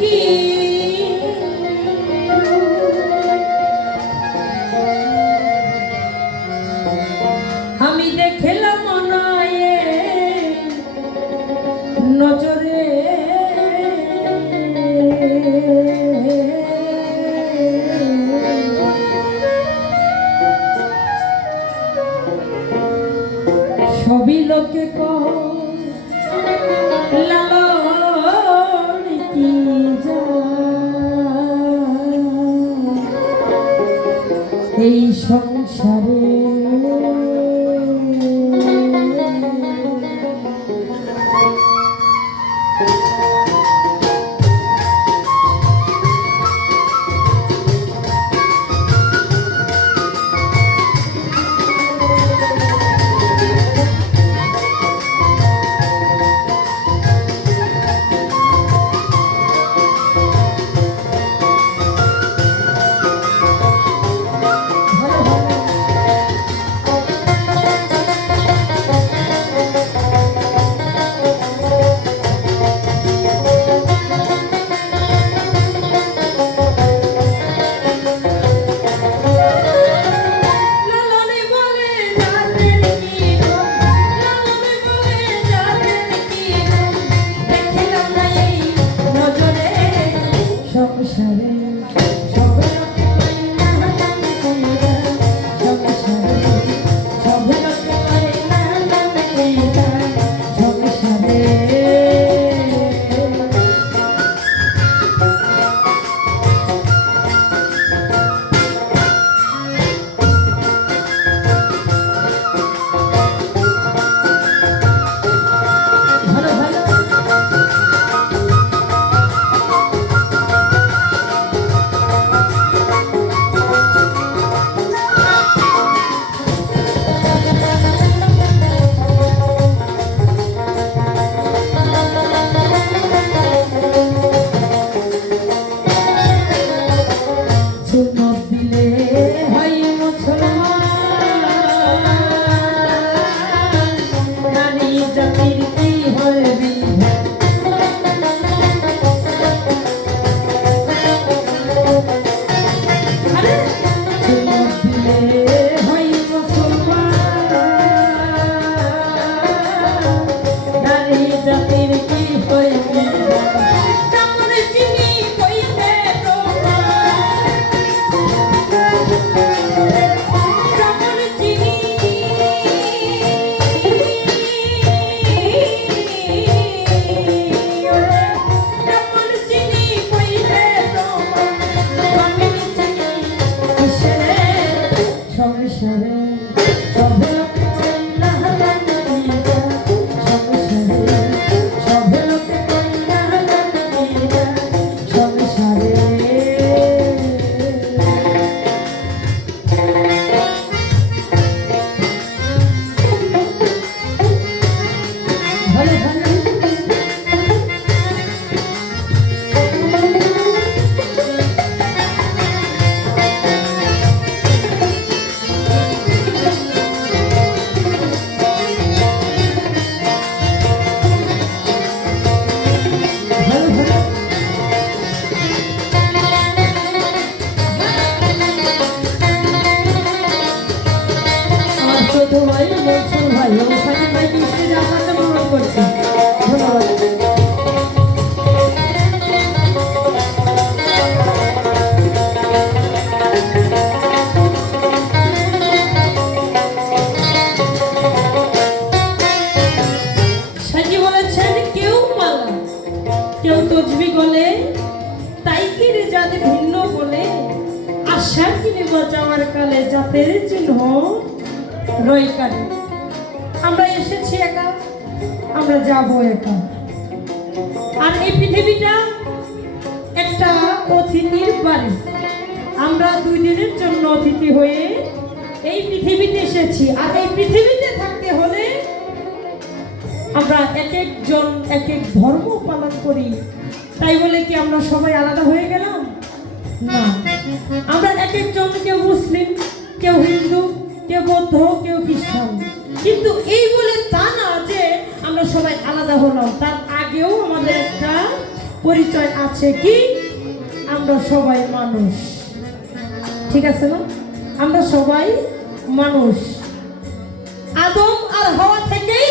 কি আমি দেখলাম নয়ে নজরে সবই লোকে লালন কি এই সংসারে জাতের চিহ্ন রইকারি আমরা এসেছি একা আমরা যাব একা আর এই পৃথিবীটা একটা অতিথির বাড়ি আমরা 2 দিনের জন্য অতিথি হয়ে এই পৃথিবীতে এসেছি আর এই পৃথিবীতে থাকতে হলে আমরা এক একজন এক এক ধর্ম পালন করি তাই বলে কি আমরা সবাই আলাদা হয়ে গেলাম না আমরা এক একজন কেউ মুসলিম কেউ হিন্দু কেউ বৌদ্ধ কেউ খ্রিস্টান কিন্তু এই বলে তা না যে আমরা সবাই আলাদা হলাম তার আগেও আমাদের একটা পরিচয় আছে কি? আমরা সবাই মানুষ, ঠিক আছে না? আমরা সবাই মানুষ। আদম আর হাওয়া থেকেই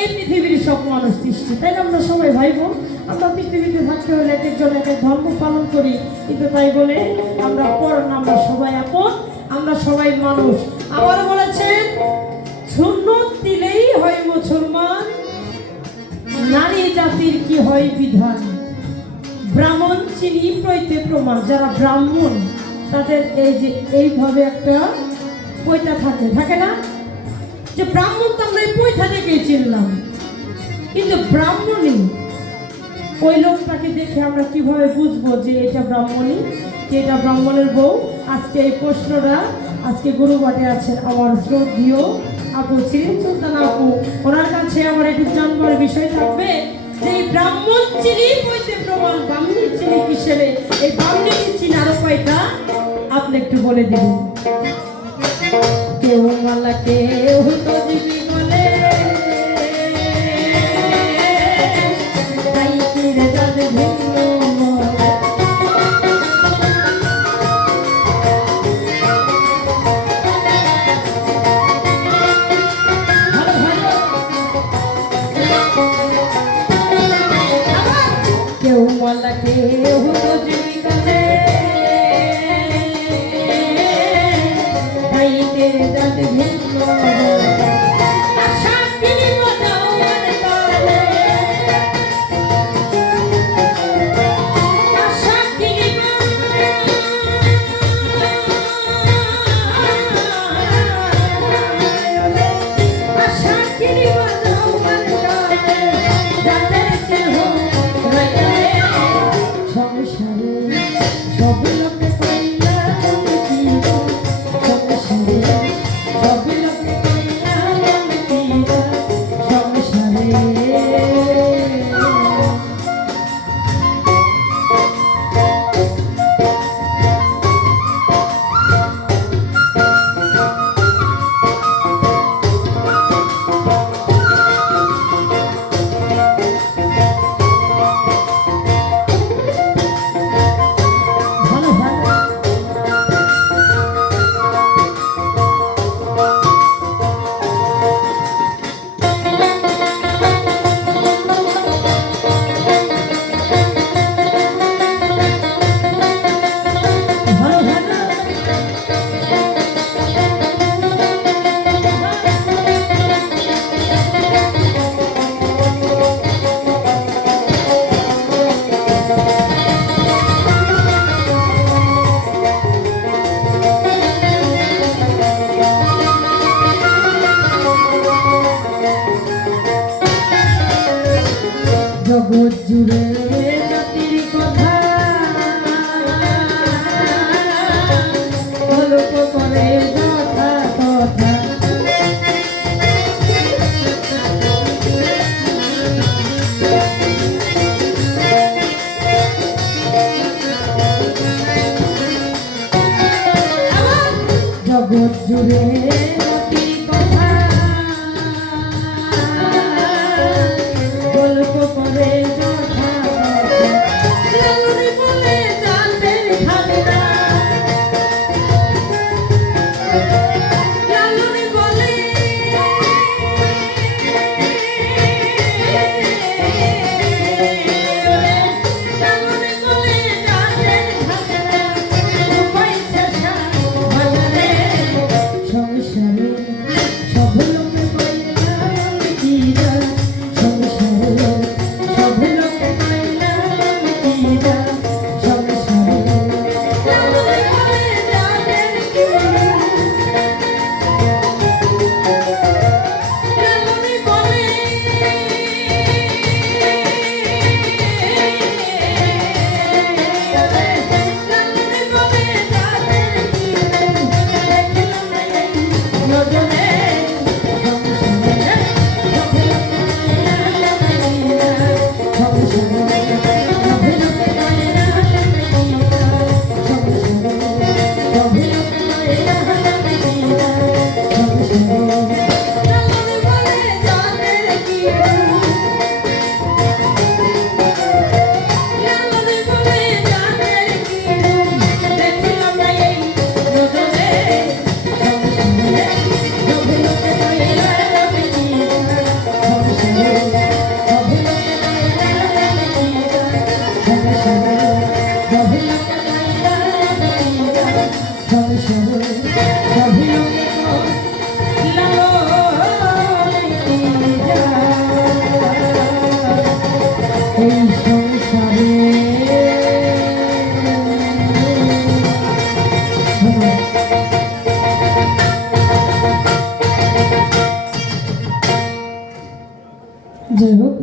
এই পৃথিবীর সব মানুষ সৃষ্টি, তাই না? আমরা সবাই ভাই বোন। আমরা পৃথিবীতে থাকতে হলে এক একজন এক এক ধর্ম পালন করি, কিন্তু তাই বলে আমরা পর না, আমরা সবাই আপন, আমরা সবাই মানুষ। আবার বলেছেন সুন্নত দিলেই হয় মুসলমান, নারী জাতির কি হয় বিধান, ব্রাহ্মণ চিনি প্রইতে প্রমাণ। যারা ব্রাহ্মণ তাদের এই যে এইভাবে একটা পৈতা থাকে, থাকে না? যে ব্রাহ্মণ তো আমরা এই পৈতা দেখেই চিনলাম, কিন্তু ব্রাহ্মণী ওই লোকটাকে দেখে আমরা কিভাবে বুঝবো যে এটা ব্রাহ্মণী, যে এটা ব্রাহ্মণের বউ? আজকে এই প্রশ্নটা আজকে গুরুবাটে আছেন আমার শ্রদ্ধেয় আপু ছিলেন সুলতানা আপু, ওনার কাছে আমার একটু জানবার বিষয় থাকবে যে এই ব্রাহ্মণ চিনি বইতে প্রমাণ, ব্রাহ্মণ চিনি কিসেরে, এই ব্রাহ্মণী চিনার উপায়টা আপনি একটু বলে দিবেন। কেউ মালা কেউ তো দিবি বলে, তাই ফিরে যাবে ভিন্ন মনে। কেউ মালা কেউ তো দিবি বলে, তাই ফিরে যাবে ভিন্ন মনে। আশা কিনি বাজাও মানে তালে, আশা কিনি আশা কিনি বাজাও মানে তালে, যাতে চেহ রয়ে সংসারে সব লোকে কইলা কি, সংসারে সব লোকে কইলা কি, সংসারে। ভালো ভালো ভালো ভালো জগৎ জুড়ে জাতির কথা গল্প করে যথা কথা। জগৎ জুড়ে জাতির কথা গল্প করে যথা কথা। এই সংসারে। যাই হোক,